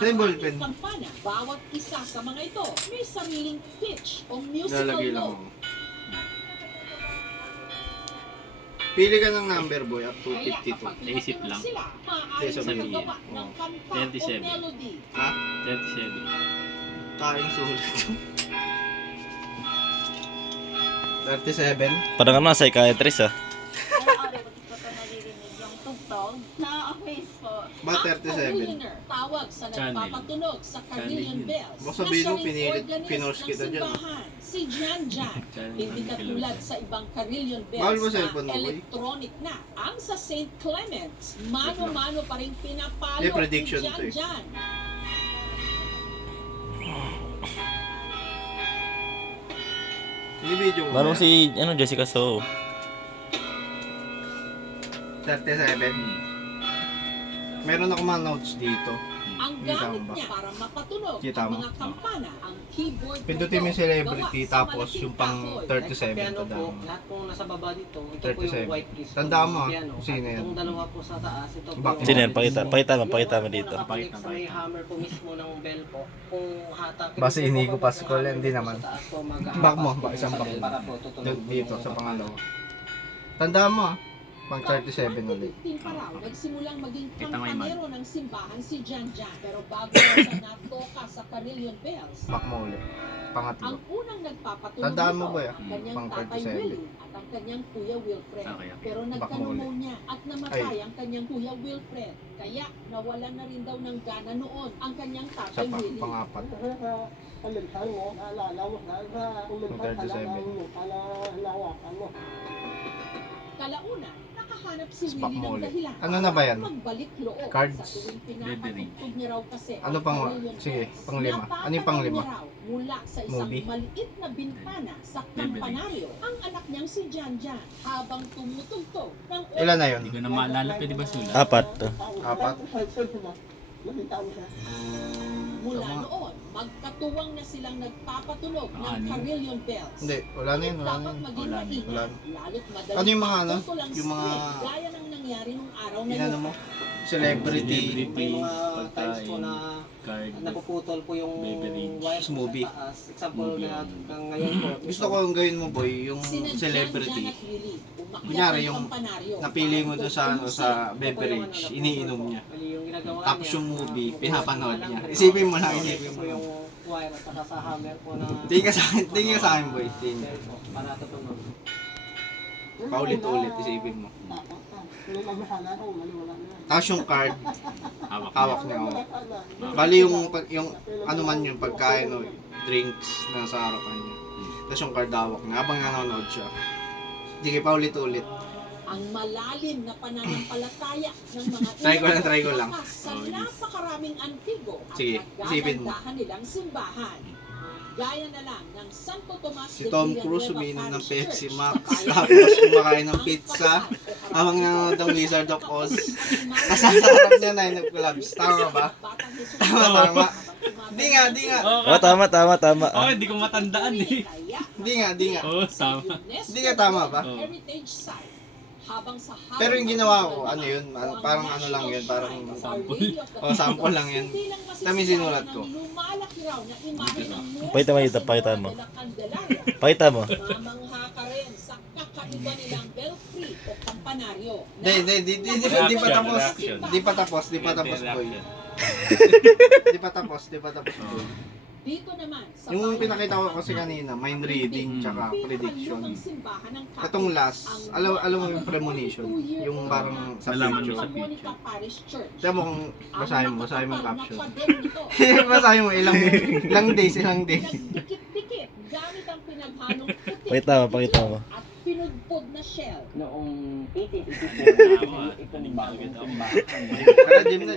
Saan yung ballpen? kampana. Bawat isa sa mga ito may sariling pitch o musical Lalagay lang note. ako. Pili ka ng number boy, up to Kaya 52. kapag Naisip nakatunog lang. sila, maaaring Kaya sabihin. makagawa ng Oo. kanta o 27. melody. Ha? 37. Kaing sulit. 37? Parang ano, psychiatrist ah. Araw-araw ko ito naririnig yung tugtog. Na-amaze po. Ba 37? Carillioner, tawag sa Channel. nagpapatunog sa Carillon Channel. Bells. Baka sabihin mo, na siya rin pinilit, organist pinorse ng kita dyan. simbahan, si Jan Jan. Channel. Hindi katulad sa ibang Carillon Bawal Bells ba na cellphone mo, boy? electronic na. Ang sa St. Clement's, mano-mano pa rin pinapalo May prediction ni to Jan eh. Jan. Hindi video mo. Parang si, ano, Jessica Soho. 37? Meron ako mga notes dito. Ang Kita gamit mo ba? niya para mapatunog Kita ang mo? mga kampana, ang keyboard Pindutin mo yung nito, celebrity, gawa sa tapos malaking yung pang kahoy. 37. Piano Tandaan po, mo. lahat po nasa baba dito, ito po 37. yung white keys. Tandaan mo, piano. sino yan? Itong dalawa po sa taas, ito po Back. Sino yan? Pakita mo dito. Nakapalik sa may hammer po mismo ng bell po. Kung hatak. Basta Inigo Pascual, hindi naman. Back mo, back, isang back. Para po tutunog po Dito, yung sa baba. pangalawa. Tandaan mo ah. Pang 37 ulit. 2015 pa raw, nagsimulang maging Kita mo yung kampanero ng simbahan si Jan Jan. Pero bago siya natoka sa Carillon Bells, Back mo ulit. ang Pangatlo. unang nagpapatunog Tandaan mo nito, ba yan? ang kanyang Pang tatay 37. Willie at ang kanyang kuya Wilfred. Okay, okay. Pero Back mo nagka-pneumonia at namatay Ay. ang kanyang kuya Wilfred. Kaya nawalan na rin daw ng gana noon ang kanyang Sa tatay Willie. pangapat. Kalauna, nakahanap si Spak Willie mo ng ulit. dahilan Ano na ba yan? para magbalik loob Cards? sa tuwing pinapatugtog niya raw kasi Ano ang pang- Carillon sige, Bells. panglima. Ano yung panglima? Natatanaw niya raw mula sa isang Movie? maliit na bintana sa kampanaryo ang anak niyang si Jan Jan habang tumutugtog ng Ilan na yun? Hindi ko na maalala, pwede ba sulat? Apat. Apat? Mula Tama. noon, magkatuwang na silang nagpapatunog ng Ano? Carillon Bells. Hindi, wala na yun, wala na Dapat yun. maging Wala na. maingat, Wala na. lalo't madaling Ano yung mga ano? maputol ang Yung mga- script, gaya ng nangyari nung araw na Inano yun. mo? Celebrity. May mga times po na card. napuputol po yung Beverage. wire po Movie. sa taas. Example Movie. na ngayon po. Gusto ko yung gawin mo boy, yung Sina Jan Jan celebrity. at Willie, umakyat Kunyari, ng yung kampanaryo Napili mo para doon sa ano sa beverage, iniinom niya. Tapos yung movie, pinapanood niya. Isipin mo lang, isipin mo lang. yung wire at saka sa hammer po na Tingin ka sa akin, tingin ka sa akin boy. Tingin. bell po para tutunog. Paulit-ulit, isipin mo. Tapos yung card, Hawak. hawak niya. Oh. Bali yung ano man yung pagkain o drinks na sa harapan niya. Tapos yung card hawak niya habang nanonood siya. Sige, paulit-ulit. ang malalim na pananampalataya ng mga Try ko lang. sa Oh, yes. napakaraming antigo at Sige, isipin mo. nagagandahan nilang simbahan. Gaya na lang ng Santo Tomas Si de Tom Villanueva Cruise umiinom ng Parish Pepsi Church, Max, sa bayan. tapos kumakain ng Ang pizza, pagkain o habang karapatan nanonood ng ng Wizard of Oz. Immaculate Tapos nasa harap niya 9 of Clubs. Tama ba? Batang Jesus Tama, tama. Di nga, di nga. Oh, tama. Oh, hindi ko matandaan eh. Di nga, di nga. Oh, tama. Di nga tama ba? Oh. Heritage site. Habang sa Pero yung ginawa ko, ano yun, parang ano lang yun, parang sample. Sample lang yun. Kami sinulat ko. Pakita mo dito, pakita mo. Pakita mo. Mamangha ka rin sa kakaiba nilang belfry o kampanaryo. Di pa tapos. Reaction. Di pa tapos, boy. Di pa tapos, boy. Dito naman sa Yung bayan pinakita ko ng kasi kanina, mind reading, tsaka prediction. pinakalumang simbahan ng Catholic, Itong last, ang alam mo yung premonition, 102-year-old yung parang sa Nalaman mo picture. sa Santa Monica Parish Church. Tiyan mo kung Ang basahin mo nakakapal yung na caption. pader nito. Basahin mo, ilang days. Nagdikit-dikit gamit ang pinaghalong puti Pakita mo. at pinudpod na shell. Noong 1884, itong bagong simbahan. Tara, gym na.